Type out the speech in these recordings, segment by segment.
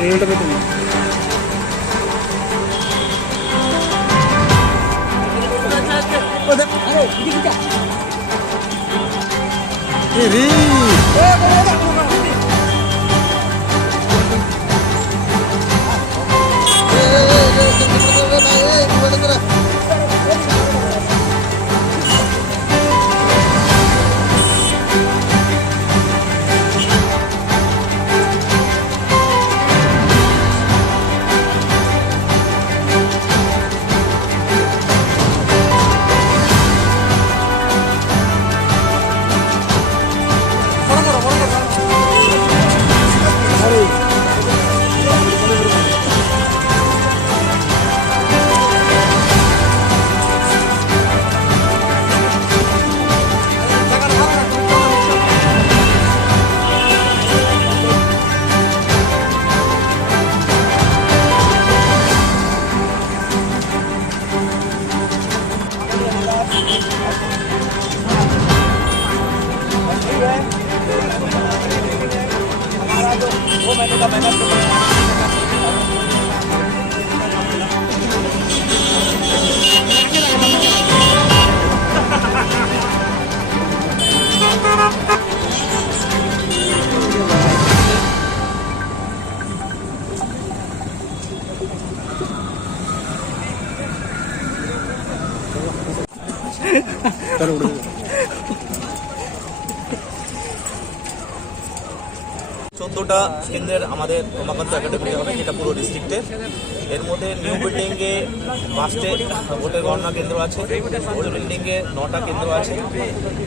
নিউটা পেতে চোদ্দটা কেন্দ্রের আমাদের উমাকান্ত একাডেমি হবে, যেটা পুরো ডিস্ট্রিক্টের। এর মধ্যে নিউ বিল্ডিংয়ে 5টে ভোটের গণনা কেন্দ্র আছে, ওল্ড বিল্ডিংয়ে 9টা কেন্দ্র আছে।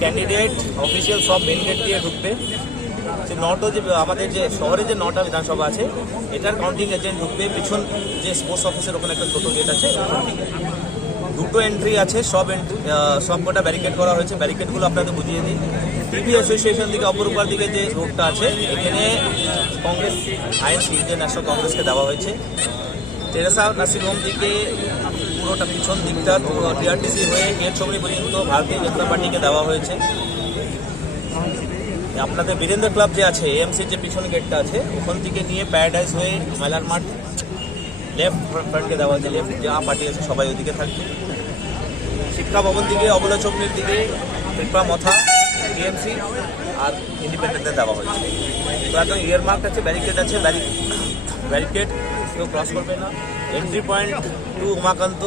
ক্যান্ডিডেট অফিসিয়াল সব মেন গেট দিয়ে ঢুকবে। যে আমাদের যে শহরে যে 9টা বিধানসভা আছে, এটার কাউন্টিং এজেন্ট ঢুকবে পিছন যে স্পোর্টস অফিসের ওখানে একটা ছোটো গেট আছে, দুটো এন্ট্রি আছে। সব কটা ব্যারিকেড করা হয়েছে। ব্যারিকেডগুলো আপনাদের বুঝিয়ে দিই। টিভি অ্যাসোসিয়েশন থেকে অপরূপার দিকে যে রোডটা আছে, এখানে কংগ্রেস আইএনসি ইন্ডিয়ান ন্যাশনাল কংগ্রেসকে দেওয়া হয়েছে। টেরেসা নার্সিং হোম থেকে পুরোটা পিছন দিকটা টিআরটিসি হয়ে গেট সামনে পর্যন্ত ভারতীয় জনতা পার্টিকে দেওয়া হয়েছে। আপনাদের বীরেন্দ্র ক্লাব যে আছে, এএমসির যে পিছনে গেটটা আছে, ওখান থেকে নিয়ে প্যারাডাইজ হয়ে মেলার মাঠ লেফট ফ্রন্টকে দেওয়া হয়েছে। লেফট যা পার্টি আছে সবাই ওইদিকে থাকবে। শিক্ষা ভবন থেকে অবলা চৌকনির দিকে ত্রিপুরা মথা, টিএমসি আর ইন্ডিপেন্ডেন্টদের দেওয়া হয়েছে। তো একদম ইয়ারমার্ক আছে, ব্যারিকেড আছে, ব্যারিকেড কেউ ক্রস করবে না। এন্ট্রি পয়েন্ট টু উমাকান্ত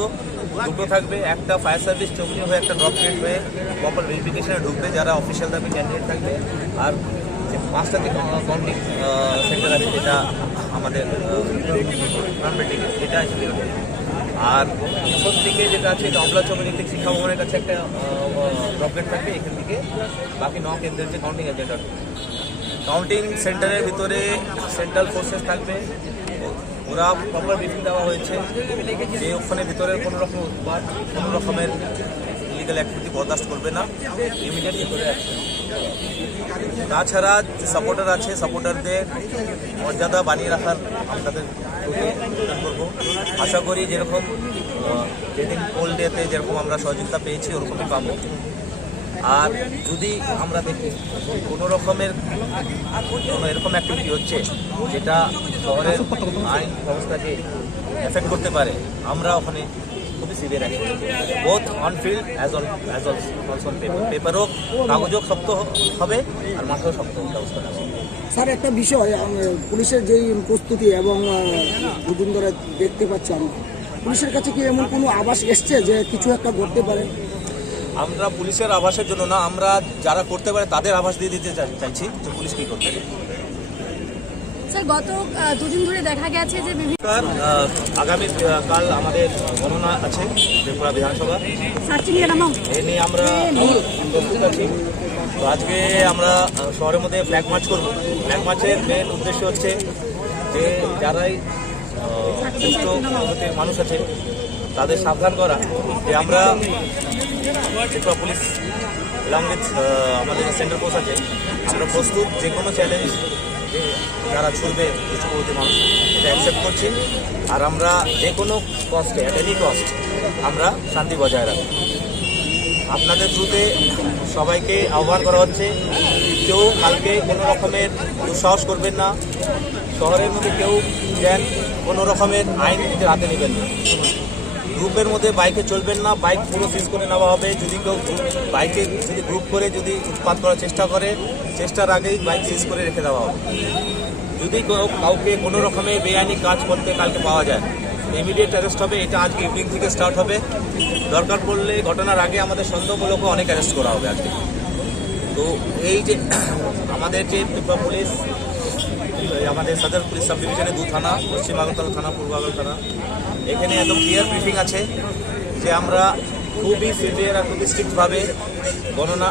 দুটো থাকবে, একটা ফায়ার সার্ভিস চৌকি হয়ে একটা ড্রপ গেট হয়ে প্রপার ভেরিফিকেশনে ঢুকবে যারা অফিসিয়াল দাবি ক্যান্ডিডেট থাকবে। আর যে 5টা কাউন্টিং সেন্টার আছে, যেটা আমাদের এটা আছে। আর পিছন থেকে যেটা আছে, এটা অবলা চৌকি থেকে শিক্ষা ভবনের কাছে একটা ড্রপ গেট থাকবে। এখান থেকে বাকি 9 কেন্দ্রের যে কাউন্টিং এজেন্ট আছে, কাউন্টিং সেন্টারের ভিতরে সেন্ট্রাল ফোর্সেস থাকবে। ওরা প্রপার ব্রিফিং দেওয়া হয়েছে যে ওখানে ভিতরে কোনো রকম উৎপাত, কোনো রকমের ইলিগাল অ্যাক্টিভিটি বরদাস্ত করবে না, ইমিডিয়েটলি করে অ্যাকশন। তাছাড়া যে সাপোর্টার আছে, সাপোর্টারদের মর্যাদা বানিয়ে রাখার আপনাদের করবো। আশা করি যেরকম যেদিন পোল ডেতে যেরকম আমরা সহযোগিতা পেয়েছি, ওরকমই পাবো। আর যদি আমরা দেখি কোনো রকমের কোনো এরকম অ্যাক্টিভিটি হচ্ছে যেটা শহরের আইন ব্যবস্থাকে এফেক্ট করতে পারে, আমরা ওখানে খুবই severe action, both on field as also on পেপারও কাগজও শক্ত হবে আর মাঠেও শক্ত ব্যবস্থা আছে। স্যার, একটা বিষয়, পুলিশের যেই প্রস্তুতি এবং দুদিন ধরে দেখতে পাচ্ছি আমরা, পুলিশের কাছে কি এমন কোনো আভাস এসছে যে কিছু একটা করতে পারে? আমরা পুলিশের আভাসের জন্য না, আমরা যারা করতে পারে তাদের আভাস দিয়ে দিতে চাইছি যে পুলিশ কী করতে পারে। স্যার, গত দুদিন ধরে দেখা গেছে যে আগামী কাল আমাদের গণনা আছে ত্রিপুরা বিধানসভা, এ নিয়ে আমরা প্রস্তুত আছি। তো আজকে আমরা শহরের মধ্যে ফ্ল্যাগ মার্চ করব। ফ্ল্যাগ মার্চের মেন উদ্দেশ্য হচ্ছে যে যারাই সুস্থ মানুষ আছে তাদের সাবধান করা যে আমরা ত্রিপুরা পুলিশ এলং উইথ আমাদের সেন্ট্রাল ফোর্স আছে, আমরা প্রস্তুত যে কোনো চ্যালেঞ্জ যারা ছুটবে দুষ্কৃতী মানুষ এটা অ্যাকসেপ্ট করছি। আর আমরা যে কোনো কস্টে, অ্যাট এনি কস্ট আমরা শান্তি বজায় রাখব। আপনাদের থ্রুতে সবাইকে আহ্বান করা হচ্ছে কেউ কালকে কোনো রকমের দুঃসাহস করবেন না। শহরের মধ্যে কেউ যেন কোনো রকমের আইন নিজের হাতে নেবেন না। গ্রুপের মধ্যে বাইকে চলবেন না, বাইক পুরো সিজ করে নেওয়া হবে। যদি কেউ বাইকে যদি গ্রুপ করে যদি উৎপাত করার চেষ্টা করে, চেষ্টার আগেই বাইক সিজ করে রেখে দেওয়া হবে। যদি কাউকে কোনো রকমের বেআইনি কাজ করতে কালকে পাওয়া যায়, ইমিডিয়েট অ্যারেস্ট হবে। এটা আজকে ইভিনিং থেকে স্টার্ট হবে। দরকার পড়লে ঘটনার আগে আমাদের সন্দেহমূলকও অনেক অ্যারেস্ট করা হবে আজকে। তো এই যে আমাদের যে ত্রিপুরা পুলিশ, আমাদের সদর পুলিশ সাব ডিভিশনে 2 থানা, পশ্চিম আগরতলা থানা, পূর্ব আগরতলা থানা, এখানে একদম ক্লিয়ার ব্রিফিং আছে যে আমরা খুবই সিভিয়ার আর খুবই স্ট্রিক্টভাবে গণনা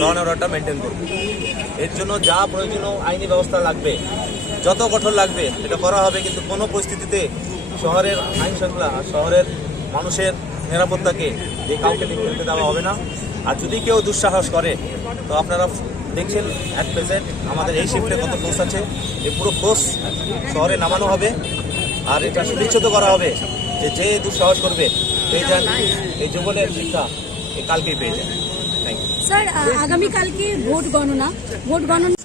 ল অ্যান্ড অর্ডারটা মেনটেন করব। এর জন্য যা প্রয়োজনীয় আইনি ব্যবস্থা লাগবে, যত কঠোর লাগবে এটা করা হবে। কিন্তু কোনো পরিস্থিতিতে শহরের আইন শৃঙ্খলা আর শহরের মানুষের নিরাপত্তাকে যে কাউকে লিখতে দেওয়া হবে না। আর যদি কেউ দুঃসাহস করে, তো আপনারা দেখছেন অ্যাট প্রেজেন্ট আমাদের এই শিফটে কত ফোর্স আছে। এই পুরো ফোর্স শহরে নামানো হবে। আর এটা সুনিশ্চিত করা হবে যে যে দুঃসাহস করবে পেয়ে যান এই জীবনের শিক্ষা কালকেই পেয়ে যান। Thank you. স্যার আগামীকালকে ভোট গণনা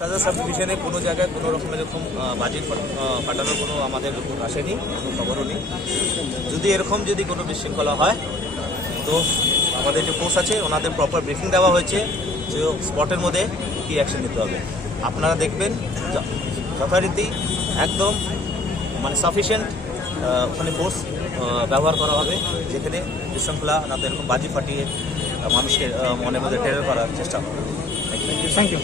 সাজার সাব ডিভিশনে কোনো জায়গায় কোনো রকমের এরকম বাজি ফাটানোর কোনো আমাদের রিপোর্ট আসেনি, কোনো খবরও নেই। যদি এরকম যদি কোনো বিশৃঙ্খলা হয়, তো আমাদের যে ফোর্স আছে ওনাদের প্রপার ব্রিফিং দেওয়া হয়েছে যে স্পটের মধ্যে কী অ্যাকশন নিতে হবে। আপনারা দেখবেন যথারীতি একদম মানে সাফিসিয়েন্ট ওখানে ফোর্স ব্যবহার করা হবে, যেখানে বিশৃঙ্খলা না তো এরকম বাজি ফাটিয়ে মানুষকে মনের মধ্যে টেরর করার চেষ্টা হবে। Thank you.